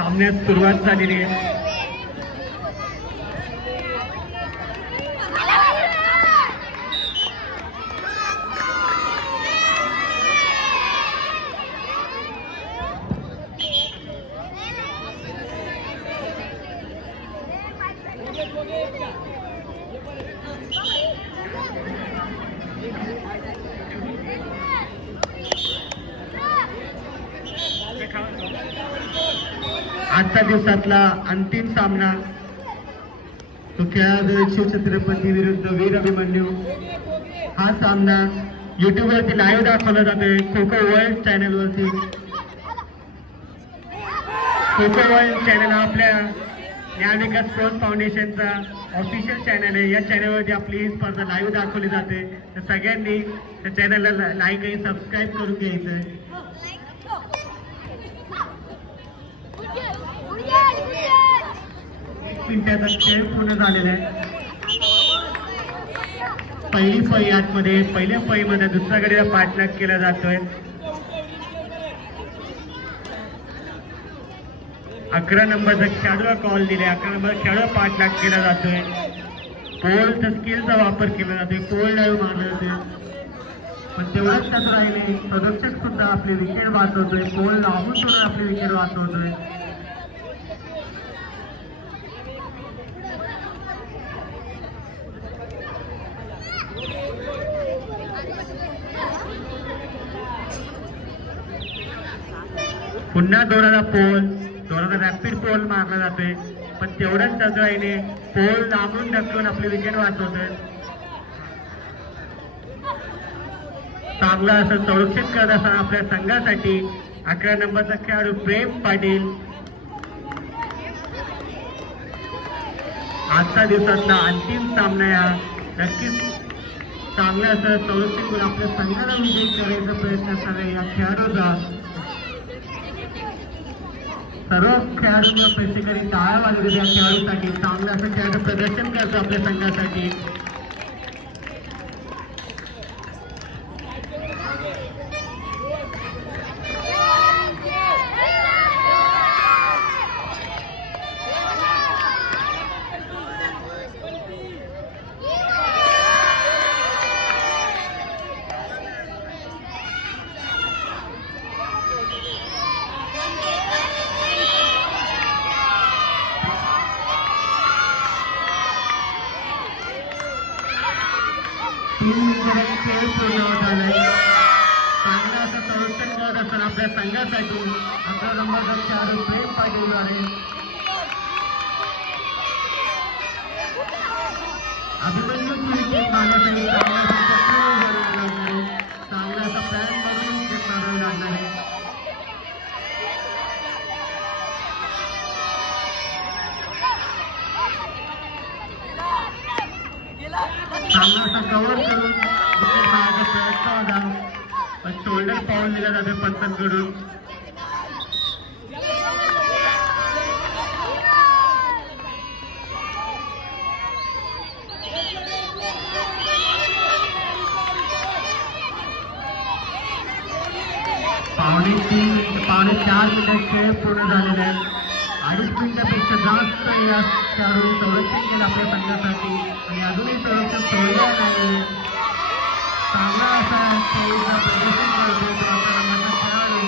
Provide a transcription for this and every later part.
सामन्यात सुरुवात झालेली आहे. आजच्या दिवसातला अंतिम सामना शिवछत्रपती विरुद्ध वीर अभिमन्यू. हा सामना YouTube वरती लाईव्ह दाखवला जातोय खो खो वर्ल्ड चॅनल वरती. खो खो वर्ल्ड चॅनल हा आपल्या ज्ञानविकास स्पोर्ट्स फाउंडेशनचा ऑफिशियल चॅनल आहे. या चॅनलवरती आपली ही स्पर्धा लाईव्ह दाखवली जाते. तर सगळ्यांनी त्या चॅनलला लाईक आणि सबस्क्राईब करून घ्यायचं आहे. मिनिटाचा खेळ पूर्ण झालेला आहे. पहिली फळी आतमध्ये, पहिल्या फळीमध्ये दुसऱ्या गडीला पाठलाग केला जातोय. 11 नंबरचा खेळाडूला कॉल दिले. 11 नंबर खेळाडू पाठलाग केला जातोय. पोलच्या स्किलचा वापर केला जातोय. पोल डाईव्ह मारले जाते. पण तेवढंच त्यात राहिले संरक्षक सुद्धा आपली विकेट वाचवतोय. पोल लावून सुद्धा आपली विकेट वाचवतोय. पुन्हा दोराचा रॅपिड पोल मारला जातोय. पण तेवढ्याच तजराईने पोल लांबून ढकलून आपली विकेट वाचवतोय. चांगला असं संरक्षण करत असताना आपल्या संघासाठी 11 नंबरचा खेळाडू प्रेम पाटील. आजच्या दिवसातला अंतिम सामना या नक्कीच चांगलं असं संरक्षण करून आपल्या संघाला विजयी करायचा प्रयत्न असणार या खेळाडूचा. सर्व खेळाडूंना प्रेक्षकांनी टाळ्या वाजवल्या या खेळाडूसाठी. चांगलं असं खेळाचं प्रदर्शन करतो आपल्या संघासाठी. खेळ पूर्ण होत आलाय. चांगलं असं संरक्षण करत असताना आपल्या संघासाठी 11 नंबरचा खेळाडू प्रेम पाटील आहे. अभिमन्यूची विकेट मारण्यासाठी चांगला असा प्लॅन बनवून विकेट मारावी लागणार आहे. चांगला असा कव्हर करून विकेट मारण्याचा प्रयत्न होता. पण शोल्डर पाऊल दिला जाते पंचांकडून. पावणे 4 मिनिट खेळ पूर्ण झालेले आहेत. 2.5 मिनिटापेक्षा जास्त या खेळाडूंनी संरक्षण केलं आपल्या संघासाठी आणि अजूनही संरक्षण सोडलं नाही. चांगला असा खेळीचा प्रदर्शन करतो खेळाडू.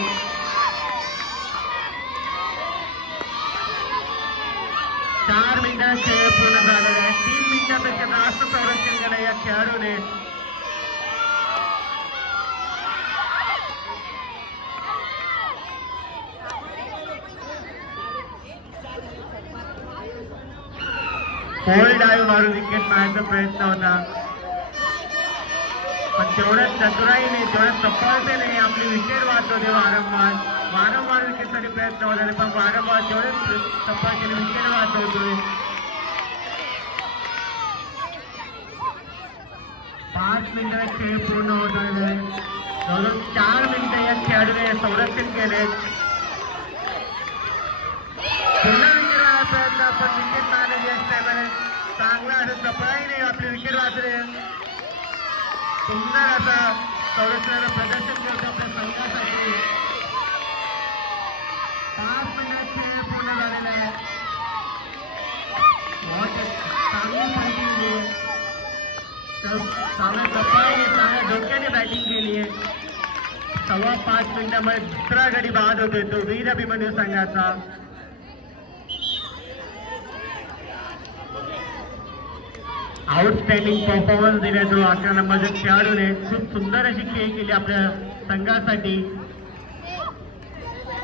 4 मिनिटात खेळ पूर्ण झालेला आहे. 3 मिनिटापेक्षा जास्त संरक्षण केलं या खेळाडूने. पोल डाईव्ह मारून विकेट मारण्याचा प्रयत्न होता. पण तेवढ्या चतुराईने तेवढ्या सफळतेने आपली विकेट वाचवते. वारंवार विकेटसाठी प्रयत्न होत आहे. पण वारंवार तेवढे सफळतेने विकेट वाचवतोय. 5 मिनिटात खेळ पूर्ण होत आहे. जवळजवळ 4 मिनिटं या खेळाडूने संरक्षण केले. पुन्हा विकेट मारण्याचा प्रयत्न. पण विकेट मारण्याची असते चांगला असं सफळाईने आपली विकेट वाचले. सुंदर असा संरक्षणाचं प्रदर्शन करतो आपल्या संघासाठी. 5 मिनिटात खेळ पूर्ण 5.25 मिनिटांमध्ये दुसरा गडी बाद होतोय तो वीर अभिमन्यू संघाचा. आउटस्टँडिंग परफॉर्मन्स दिला तो 11 नंबरच्या खेळाडूने. खूप सुंदर अशी खेळ केली आपल्या संघासाठी.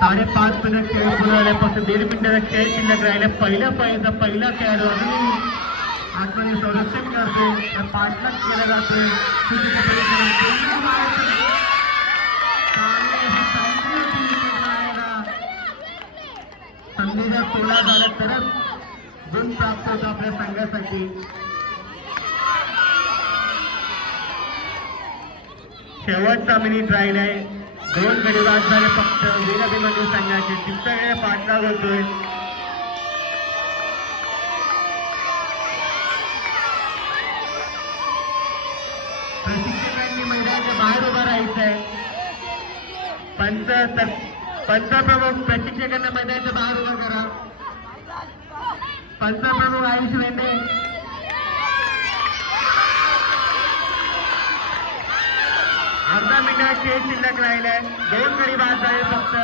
5.5 मिनिट खेळ सुरू झाल्यापासून 1.5 मिनिटाचा खेळ शिल्लक राहिला. पहिला खेळाडू अजून आतमध्ये संरक्षण करतो, पाठलाग केला जातोय. संधीचा तोडा झाला तरच गुण प्राप्त होतो आपल्या संघासाठी. शेवटचा मिनिट राहिलाय. 2 गडी बाद झाले फक्त वीर अभिमन्यू संघाचे. तिसऱ्या पाठलाग होतोय. प्रशिक्षकांनी मैदानाच्या बाहेर उभं राहायचं आहे. पंचप्रमुख प्रशिक्षकांना मैदानाच्या बाहेर उभं करा. पंचप्रमुख आयुष वेंडे. अर्धा मिनिटात खेळ शिल्लक राहिलाय. 2 गडी बाद झाले फक्त.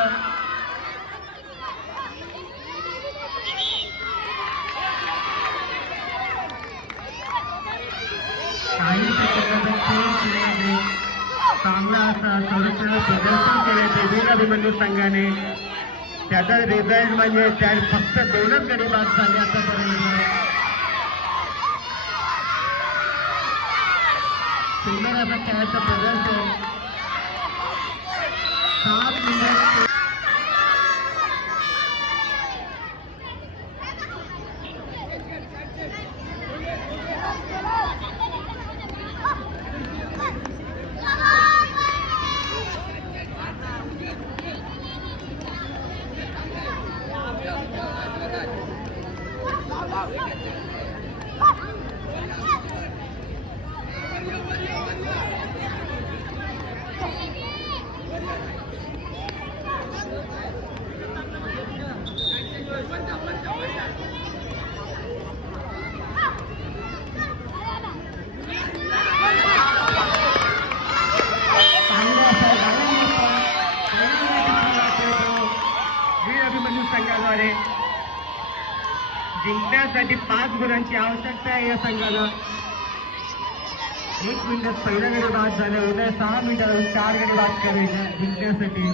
काही सेकंदाचा खेळ शिल्लक आहे. चांगला असा संरक्षण प्रदर्शन केले ते वीर अभिमन्यू संघाने. त्याचा रिझल्ट म्हणजे त्या फक्त 2च गडी बाद झाले आतापर्यंत. सुंदर असं खेळाचं प्रदर्शन. 7 मिनिट संघाद्वारे जिंकण्यासाठी 5 गुणांची आवश्यकता आहे या संघाला. 1 मिनिटात पहिला गडी बाद झाले. उद्या 6 मिनिटात 4 गडी बाद करायच्या जिंकण्यासाठी.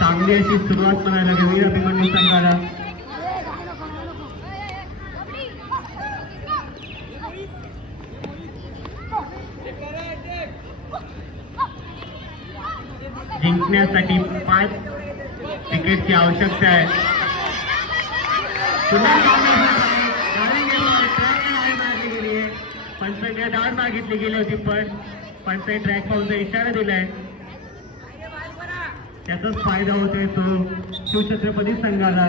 चांगली अशी सुरुवात करायला लागली अभिमन्यू संघाला. जिंकण्यासाठी 5 विकेटची आवश्यकता आहे. मारली गेली आहे. पंचायत धाड मागितली गेली होती पण पंचायत ट्रॅक पाहूनचा इशारा दिलाय. त्याचाच फायदा होतोय तो शिवछत्रपती संघाला.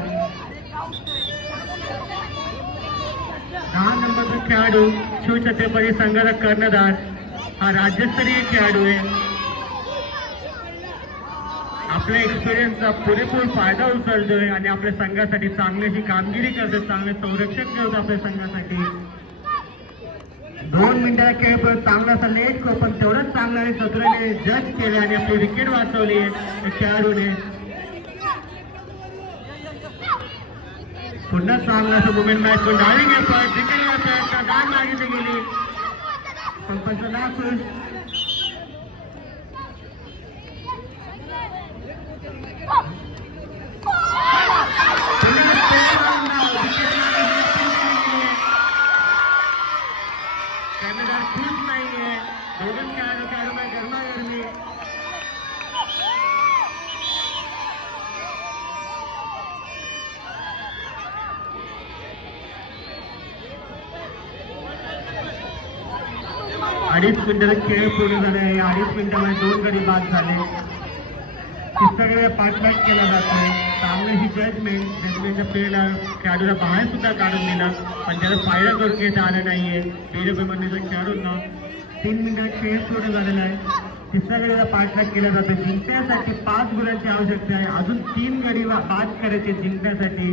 10 नंबरचा खेळाडू शिवछत्रपती संघाचा कर्णधार हा राज्यस्तरीय खेळाडू आहे. आपल्या एक्सपिरियन्सचा पुरेपूर फायदा उचलतोय आणि आपल्या संघासाठी चांगलीशी कामगिरी करतोय. चांगले संरक्षण करतो आपल्या संघासाठी. 2 मिनिटाचा खेळ पण चांगला असा लेट को पण तेवढंच चांगला चतुराने जज केले आणि आपली विकेट वाचवली आहे खेळाडूने. पुन्हा चांगला असं मुवमेंट मॅच पण डायविंग विकेट दाद मागितली गेली पण पंच नाखुश. कर्णधार खुश नाहीये. दोघं खेळाडूंना गरमागरमी. अडीच मिनिटाचा खेळ पूर्ण झाले. 2.5 मिनिटामध्ये 2 गडी बाद झाले. तिसऱ्या पाठलाग केला जातोय. चांगली ही जजमेंटच्या पिरियडला खेळाडूला बाहेर सुद्धा काढून दिला पण त्याला फायदा करून घेता आला नाहीये. वीर अभिमन्यूच्या खेळाडूंना 3 मिनिटात खेळ पूर्ण झालेला आहे. तिसऱ्या गडीला पाठलाग केला जातो. जिंकण्यासाठी 5 गुणांची आवश्यकता आहे. अजून 3 गडी बाद करायचे जिंकण्यासाठी.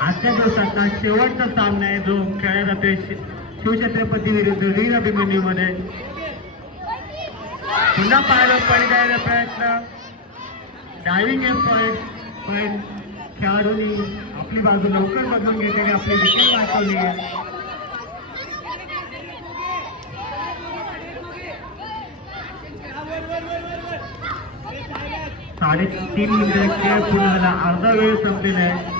आजच्या दिवसाचा शेवटचा सामना आहे जो खेळला जातोय शिवछत्रपती विरुद्ध वीर अभिमन्यू मध्ये पुन्हा पाहायला पडण्याचा प्रयत्न डायव्हिंग एम्पॉइंट पण खेळाडूंनी आपली बाजू लवकर बदलून घेतली आपली विकेट वाचवली आहे. साडेतीन मिनिटं खेळ पूर्ण झाला अर्धा वेळ संपलेला आहे.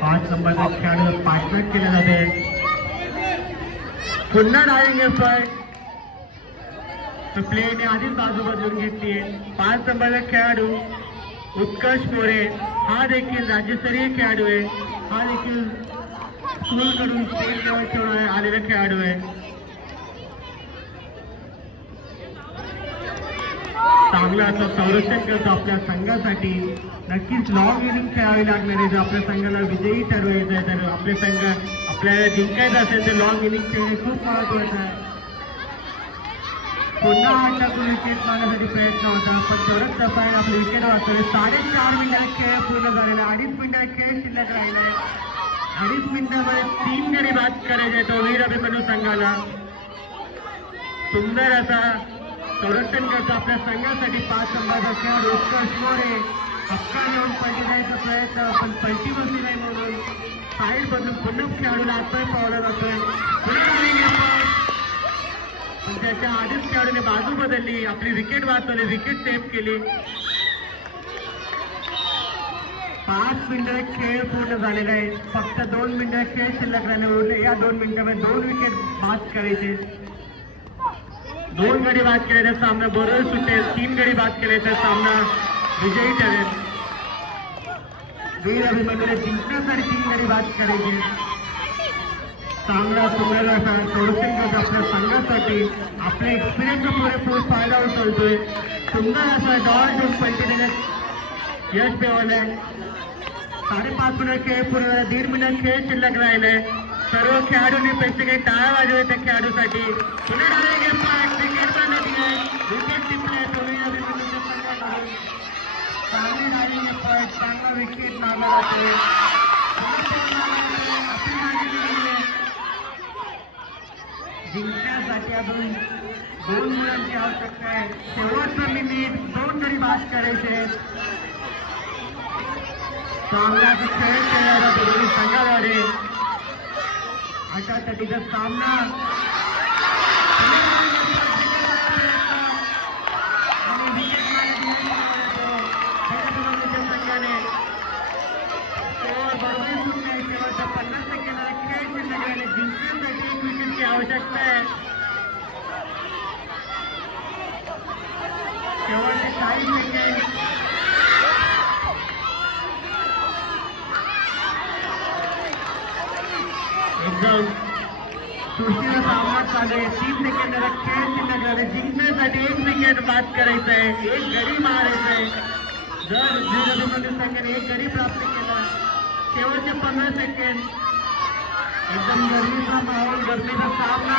पाच नंबरचा खेळाडू पार्टनर केले जाते पुन्हा डायव्हिंग एम्पॉइंट प्लेने आधीच बाजू बदलून घेतली. 5 नंबरचा खेळाडू उत्कर्ष मोरे हा देखील राज्यस्तरीय खेळाडू आहे. हा देखील स्कूल कडून स्टेट लेवल खेळून आलेला खेळाडू आहे. चांगलं असं संरक्षण करतो आपल्या संघासाठी. नक्कीच लॉंग इनिंग खेळावी लागणार आहे. जर आपल्या संघाला विजयी ठरवायचं आहे तर आपले संघ आपल्याला जिंकायचं असेल तर लॉंग इनिंग खेळणे खूप महत्वाचं आहे. पुन्हा हा विकेट मारण्यासाठी प्रयत्न होता पण तेवढंच तपाय आपली विकेट वाचवली. 4.5 मिनिटात खेळ पूर्ण झालेला. 2.5 मिनिटात खेळ शिल्लक राहिला आहे. 2.5 मिनिटामध्ये 3 गडी बाद करायचे तो वीर अभिमन्यू संघाला. सुंदर असा संरक्षण करतो आपल्या संघासाठी 5 नंबरचा खेळाडू उत्कर्ष मोरे. हक्का घेऊन पलटी जायचा प्रयत्न पण पलटी बसली नाही म्हणून साईड बदलून पुन्हा खेळाडूला आतमध्ये पावला जातोय. पण त्याच्या आधीच खेळाडूने बाजू बदलली आपली विकेट वाचवली विकेट सेव्ह केली. 5 मिनिटं खेळ पूर्ण झालेला आहे. फक्त 2 मिनिटं खेळ शिल्लक राहिले. या 2 मिनिटांमध्ये 2 विकेट बाद करायचे. 2 गडी बाद केले तर सामना बरोबर सुटेल. 3 गडी बाद केले तर सामना विजयी ठरेल. वीर अभिमन्यूला जिंकण्यासाठी 3 गडी बाद करायचे. चांगला सुंदर असा संरक्षण करतो आपल्या संघासाठी. आपल्या एक्सपिरियन्सचा पुरेपूर फायदा उचलतोय. सुंदर असा डॉट घेऊन पलटी देण्यात यश मिळवलंय. 5.5 मिनिट खेळ पूर्ण झाला. 1.5 मिनिट खेळ शिल्लक राहिले. सर्व खेळाडूंनी पैसे काही टाळ्या वाजवले त्या खेळाडूसाठी. पुन्हा विकेट विकेट टिपले चांगली डायव्हिंग एम्पॉइंट चांगला विकेट मारला जातोय. जिंकण्यासाठी अजून 2 मुलांची आवश्यकता आहे. शेवटचं मिनिट 2 गडी बाद करायचे. चांगला खेळ खेळायला दोन्ही संघाद्वारे 8-8चा सामना आणि विकेट संघाने बरोबर सुटले. शेवटच्या 50 सेकंदाला खेळ शिल्लक जिंकण्यासाठी 1 विकेटची आवश्यकता आहे. शेवटचे 40 सेकंद एकदम सुशीला सामना चालू आहे. 3 सेकंदाला खेळ शिल्लक राहिले. जिंकण्यासाठी 1 विकेट बाद करायचं आहे. 1 गडी मारायचं आहे. जर वीर अभिमन्यू संघाने 1 गडी प्राप्त केला शेवटचे 15 सेकंद एकदम गरमीचा माहोल गरमीचा सामना